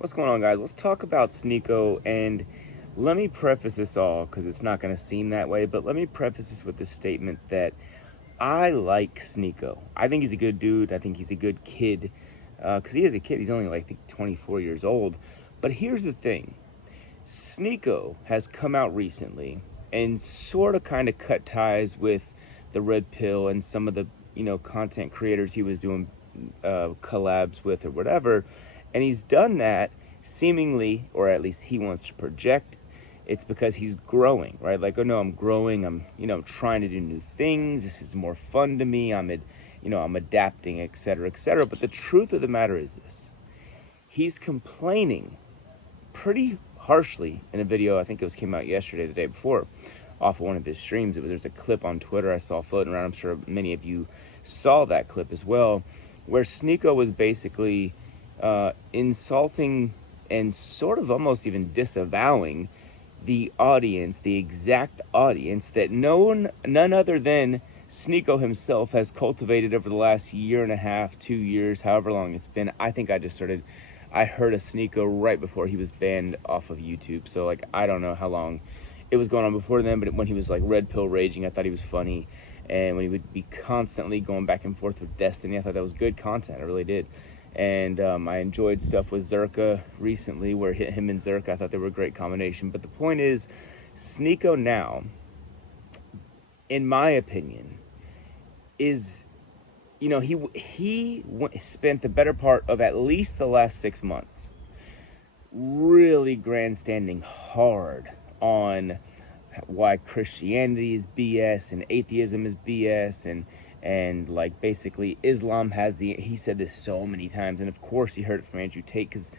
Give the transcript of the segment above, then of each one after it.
What's going on, guys? Let's talk about Sneako, and let me preface this all because it's not going to seem that way, but let me preface this with the statement that I like Sneako. I think he's a good dude. I think he's a good kid because he is a kid. He's only like 24 years old. But here's the thing. Sneako has come out recently and sort of kind of cut ties with the Red Pill and some of the, content creators he was doing collabs with or whatever. And he's done that seemingly, or at least he wants to project, it's because he's growing, right? Like, oh no, I'm growing. I'm trying to do new things. This is more fun to me. I'm adapting, etc., etc. But the truth of the matter is this: he's complaining pretty harshly in a video. I think it came out yesterday, the day before, off of one of his streams. There's a clip on Twitter I saw floating around. I'm sure many of you saw that clip as well, where Sneako was basically insulting and sort of almost even disavowing the audience, the exact audience that none other than Sneako himself has cultivated over the last year and a half, 2 years, however long it's been. I think I heard of Sneako right before he was banned off of YouTube. So like, I don't know how long it was going on before then, but when he was like Red Pill raging, I thought he was funny. And when he would be constantly going back and forth with Destiny, I thought that was good content. I really did. And I enjoyed stuff with Zerka recently, where him and Zerka, I thought they were a great combination. But the point is, Sneako now, in my opinion, is, he spent the better part of at least the last 6 months really grandstanding hard on why Christianity is BS and atheism is BS, and like basically Islam has he said this so many times, and of course he heard it from Andrew Tate, because,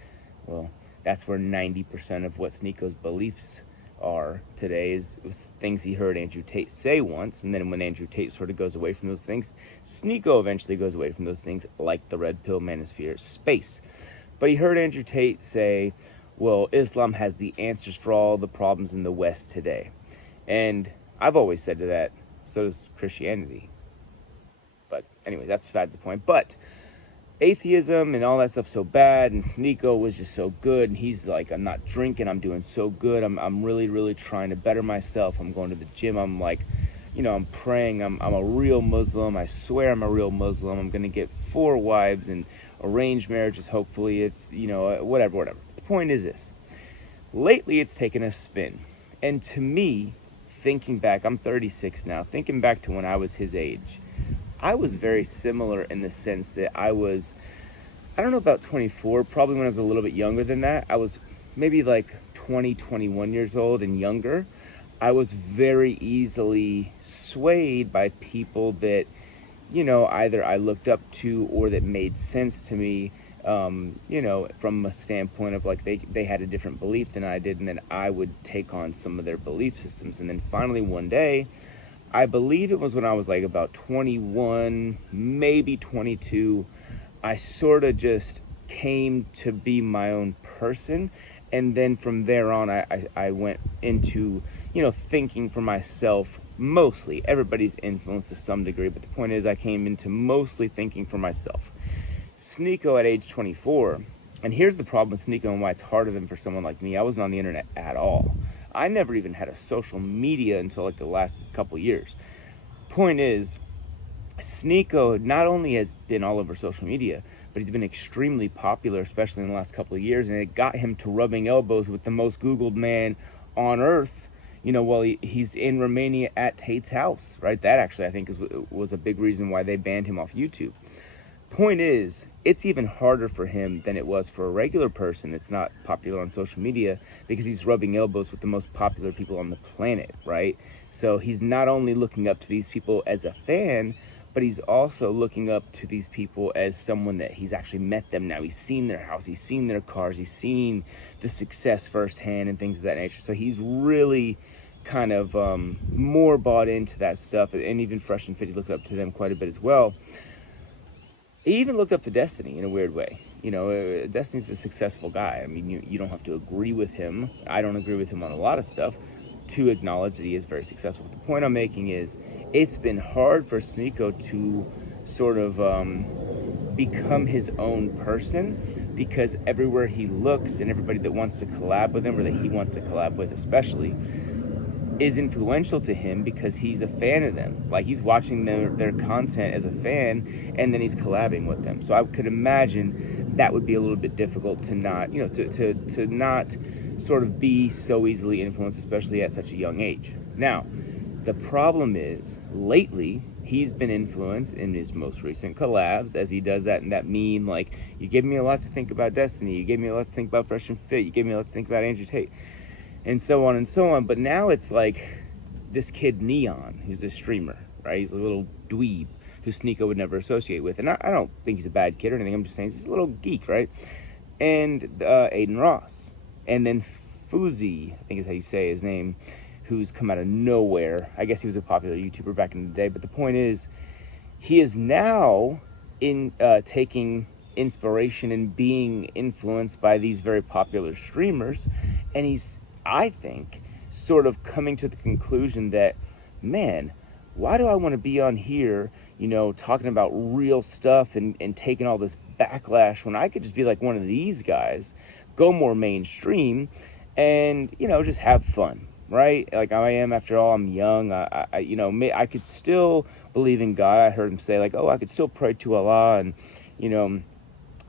well, that's where 90% of what Sneako's beliefs are today was things he heard Andrew Tate say once, and then when Andrew Tate sort of goes away from those things, Sneako eventually goes away from those things, like the Red Pill Manosphere space. But he heard Andrew Tate say, well, Islam has the answers for all the problems in the West today. And I've always said to that, so does Christianity. But anyway, that's besides the point. But atheism and all that stuff's so bad, and Sneako was just so good, and he's like, I'm not drinking, I'm doing so good, I'm really, really trying to better myself, I'm going to the gym, I'm like, I'm praying, I'm a real Muslim, I swear I'm a real Muslim, I'm gonna get 4 wives and arranged marriages, hopefully, whatever. The point is this: lately it's taken a spin, and to me, thinking back, I'm 36 now, thinking back to when I was his age, I was very similar in the sense that I don't know about 24, probably when I was a little bit younger than that. I was maybe like 20, 21 years old and younger. I was very easily swayed by people that, either I looked up to or that made sense to me, from a standpoint of like they had a different belief than I did, and then I would take on some of their belief systems. And then finally one day, I believe it was when I was like about 21, maybe 22, I sort of just came to be my own person. And then from there on, I went into, thinking for myself mostly. Everybody's influenced to some degree, but the point is I came into mostly thinking for myself. Sneako at age 24, and here's the problem with Sneako and why it's harder than for someone like me. I wasn't on the internet at all. I never even had a social media until like the last couple years. Point is, Sneako not only has been all over social media, but he's been extremely popular, especially in the last couple of years, and it got him to rubbing elbows with the most Googled man on earth, while he's in Romania at Tate's house, right? That actually, I think, was a big reason why they banned him off YouTube. Point is, it's even harder for him than it was for a regular person that's not popular on social media, because he's rubbing elbows with the most popular people on the planet, right? So he's not only looking up to these people as a fan, but he's also looking up to these people as someone that he's actually met them now. He's seen their house, he's seen their cars, he's seen the success firsthand and things of that nature. So he's really kind of more bought into that stuff, and even Fresh and Fit, he looks up to them quite a bit as well. He even looked up to Destiny in a weird way. Destiny's a successful guy. I mean, you don't have to agree with him. I don't agree with him on a lot of stuff to acknowledge that he is very successful. But the point I'm making is, it's been hard for Sneako to sort of become his own person, because everywhere he looks and everybody that wants to collab with him, or that he wants to collab with especially, is influential to him because he's a fan of them. Like, he's watching their content as a fan, and then he's collabing with them. So I could imagine that would be a little bit difficult to not, to not sort of be so easily influenced, especially at such a young age. Now, the problem is, lately, he's been influenced in his most recent collabs, as he does that in that meme, like, you gave me a lot to think about Destiny, you gave me a lot to think about Fresh and Fit, you gave me a lot to think about Andrew Tate, and so on and so on. But now it's like this kid Neon, who's a streamer, right? He's a little dweeb who Sneako would never associate with. And I don't think he's a bad kid or anything, I'm just saying he's a little geek, right? And Aiden Ross. And then Fuzi, I think is how you say his name, who's come out of nowhere. I guess he was a popular YouTuber back in the day, but the point is, he is now taking inspiration and being influenced by these very popular streamers, and he's, I think, sort of coming to the conclusion that, man, why do I want to be on here, talking about real stuff and taking all this backlash when I could just be like one of these guys, go more mainstream, and just have fun. Right? Like I am, after all, I'm young. I could still believe in God. I heard him say, like, oh, I could still pray to Allah and,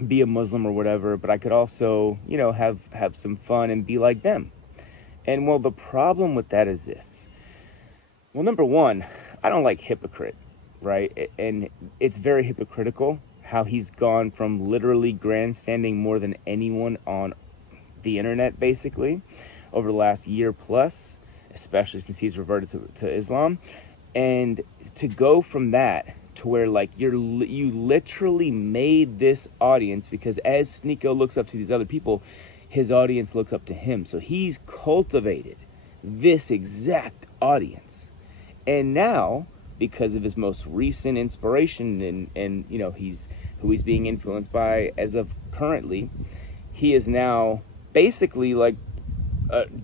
be a Muslim or whatever, but I could also, have some fun and be like them. And well, the problem with that is this. Well, number one, I don't like hypocrite, right? And it's very hypocritical how he's gone from literally grandstanding more than anyone on the internet, basically, over the last year plus, especially since he's reverted to Islam, and to go from that to where, like, you literally made this audience, because as Sneako looks up to these other people, his audience looks up to him. So he's cultivated this exact audience, and now, because of his most recent inspiration and he's who he's being influenced by as of currently, he is now basically like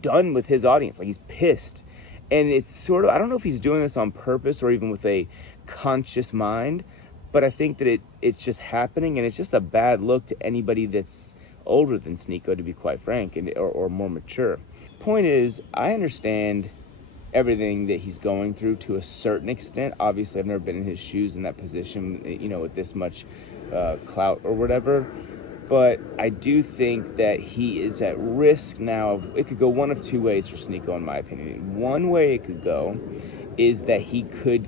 done with his audience. Like, he's pissed, and it's sort of, I don't know if he's doing this on purpose or even with a conscious mind, but I think that it's just happening, and it's just a bad look to anybody that's older than Sneako, to be quite frank, and or more mature. Point is, I understand everything that he's going through to a certain extent. Obviously, I've never been in his shoes in that position, with this much clout or whatever. But I do think that he is at risk now. It could go one of two ways for Sneako, in my opinion. One way it could go is that he could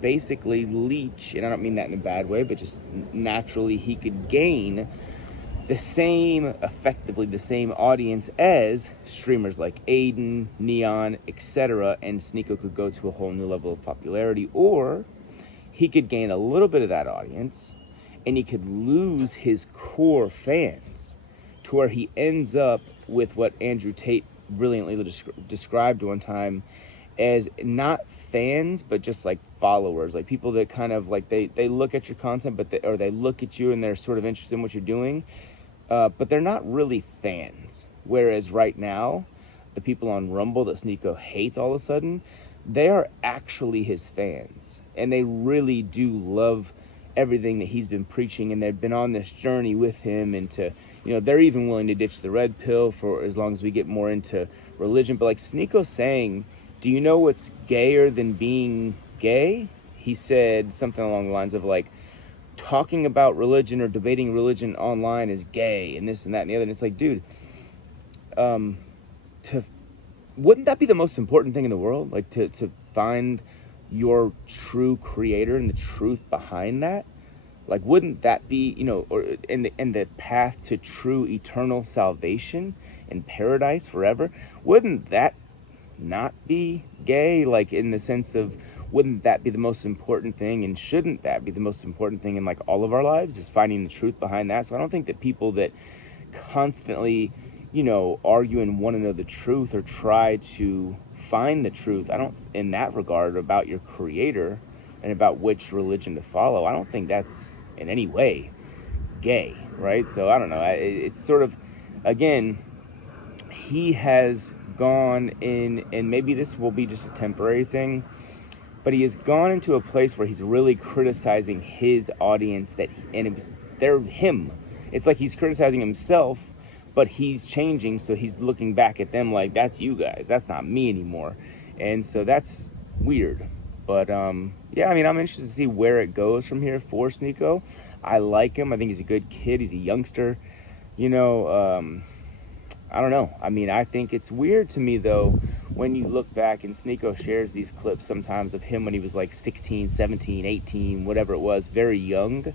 basically leech, and I don't mean that in a bad way, but just naturally he could gain effectively the same audience as streamers like Aiden, Neon, etc., and Sneako could go to a whole new level of popularity. Or he could gain a little bit of that audience, and he could lose his core fans to where he ends up with what Andrew Tate brilliantly described one time as not fans, but just like followers, like people that kind of like they look at your content, but they look at you and they're sort of interested in what you're doing, but they're not really fans. Whereas right now, the people on Rumble that Sneako hates all of a sudden, they are actually his fans, and they really do love everything that he's been preaching, and they've been on this journey with him, and they're even willing to ditch the red pill for as long as we get more into religion. But like Sneako's saying, do you know what's gayer than being gay? He said something along the lines of like, talking about religion or debating religion online is gay, and this and that and the other. And it's like, dude, wouldn't that be the most important thing in the world? Like to find your true creator and the truth behind that? Like, wouldn't that be, in the path to true eternal salvation and paradise forever? Wouldn't that not be gay? Like, in the sense of, wouldn't that be the most important thing? And shouldn't that be the most important thing in like all of our lives, is finding the truth behind that? So I don't think that people that constantly, argue and want to know the truth or try to find the truth, I don't, in that regard, about your creator and about which religion to follow, I don't think that's in any way gay, right? So I don't know, it's sort of, again, he has gone in, and maybe this will be just a temporary thing, but he has gone into a place where he's really criticizing his audience, they're him, It's like he's criticizing himself, but he's changing, so he's looking back at them like, that's you guys, that's not me anymore. And so that's weird. But yeah, I mean, I'm interested to see where it goes from here for Sneako. I like him. I think he's a good kid. He's a youngster. You know, I don't know. I mean, I think it's weird to me, though, when you look back and Sneako shares these clips sometimes of him when he was like 16, 17, 18, whatever it was, very young.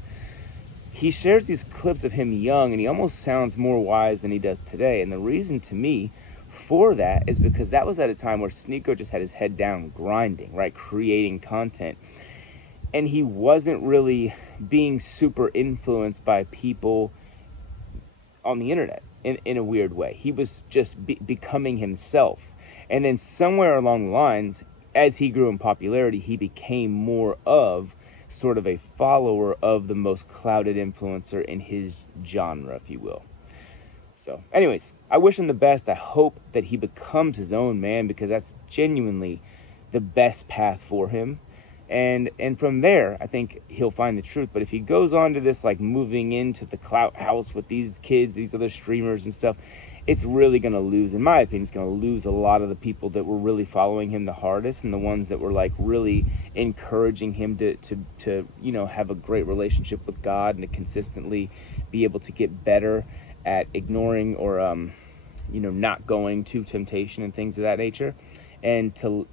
He shares these clips of him young, and he almost sounds more wise than he does today. And the reason to me for that is because that was at a time where Sneako just had his head down grinding, right? Creating content. And he wasn't really being super influenced by people on the internet in a weird way. He was just becoming himself. And then somewhere along the lines, as he grew in popularity, he became more of sort of a follower of the most clouded influencer in his genre, if you will. So anyways, I wish him the best. I hope that he becomes his own man, because that's genuinely the best path for him. And from there, I think he'll find the truth. But if he goes on to this, like, moving into the clout house with these kids, these other streamers and stuff, it's really going to lose, in my opinion, it's going to lose a lot of the people that were really following him the hardest, and the ones that were, like, really encouraging him to you know, have a great relationship with God and to consistently be able to get better at ignoring or, you know, not going to temptation and things of that nature. And to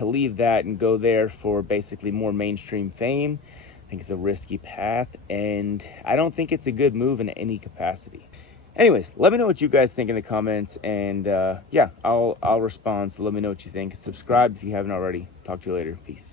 leave that and go there for basically more mainstream fame, I think it's a risky path, and I don't think it's a good move in any capacity. Anyways, let me know what you guys think in the comments, and yeah, I'll respond, so let me know what you think. Subscribe if you haven't already. Talk to you later. Peace.